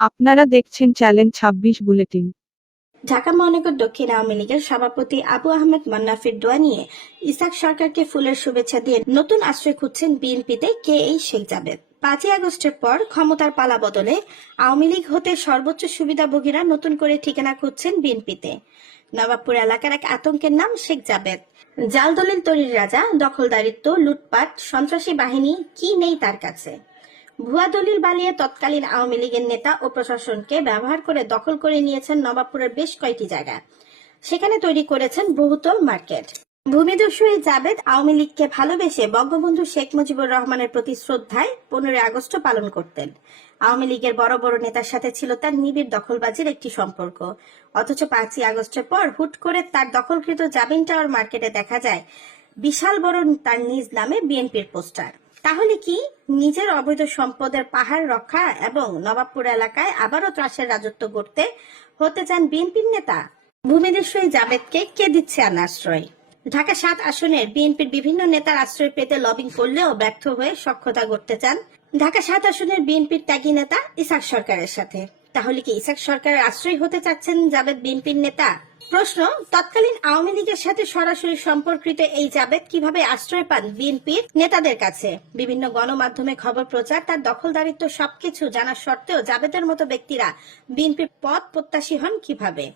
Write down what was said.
আপনারা দেখছেন চ্যালেঞ্জ ছাব্বিশ বুলেটিন। ঢাকা মহানগর দক্ষিণ আওয়ামী লীগের সভাপতি আবু আহমেদ মান্নাফির দোয়া নিয়ে ইসাক সরকারকে ফুলের শুভেচ্ছা দিয়ে নতুন আশ্রয় খুঁজছেন বিএনপিতে কে এই শেখ জাবেদ। পাঁচই আগস্টের পর ক্ষমতার পালা বদলে আওয়ামী লীগ হতে সর্বোচ্চ সুবিধাভোগীরা নতুন করে ঠিকানা খুঁজছেন বিএনপিতে। নবাবপুর এলাকার এক আতঙ্কের নাম শেখ জাবেদ। জাল দলিল তৈরির রাজা, দখলদারিত্ব, লুটপাট, সন্ত্রাসী বাহিনী, কি নেই তার কাছে? ভুয়া দলিল বানিয়ে তৎকালীন আওয়ামী লীগের নেতা ও প্রশাসনকে ব্যবহার করে দখল করে নিয়েছেন নবাবপুরের বেশ কয়েকটি জায়গা। সেখানে তৈরি করেছেন বহুতল মার্কেট। ভূমিদস্যু এই জাবেদ আওয়ামী লীগকে ভালোবেসে বঙ্গবন্ধু শেখ মুজিবুর রহমানের প্রতি শ্রদ্ধায় পনেরোই আগস্ট পালন করতেন। আওয়ামী লীগের বড় বড় নেতার সাথে ছিল তার নিবিড় দখলবাজির একটি সম্পর্ক। অথচ পাঁচই আগস্টের পর হুট করে তার দখলকৃত জাবিন টাওয়ার মার্কেটে দেখা যায়, বিশাল বড় তার নিজ নামে বিএনপির পোস্টার। তাহলে কি নিজের অবৈধ সম্পদের পাহাড় রক্ষা এবং নবাবপুর এলাকায় আবারও ত্রাসের রাজত্ব করতে হতে চান বিএনপির নেতা? ভূমিদেশ্বরী জাবেদকে কে দিচ্ছে আশ্রয়? ঢাকা সাত আসনের বিএনপির বিভিন্ন নেতার আশ্রয় পেতে লবিং করলেও ব্যর্থ হয়ে সক্ষতা করতে চান ঢাকা সাত আসনের বিএনপির ত্যাগী নেতা ইসাক সরকারের সাথে। তাহলে কি ইসাক সরকারের আশ্রয় হতে চাচ্ছেন জাবেদ বিএনপির নেতা? প্রশ্ন, তৎকালীন আওয়ামী লীগের সাথে সরাসরি সম্পর্কিত এই জাবেদ কীভাবে আশ্রয় পান বিএনপির নেতাদের কাছে? বিভিন্ন গণমাধ্যমে খবর প্রচার, তার দখলদারিত্ব সবকিছু জানা সত্ত্বেও জাবেদের মতো ব্যক্তিরা বিএনপির পদ প্রত্যাশী হন কীভাবে?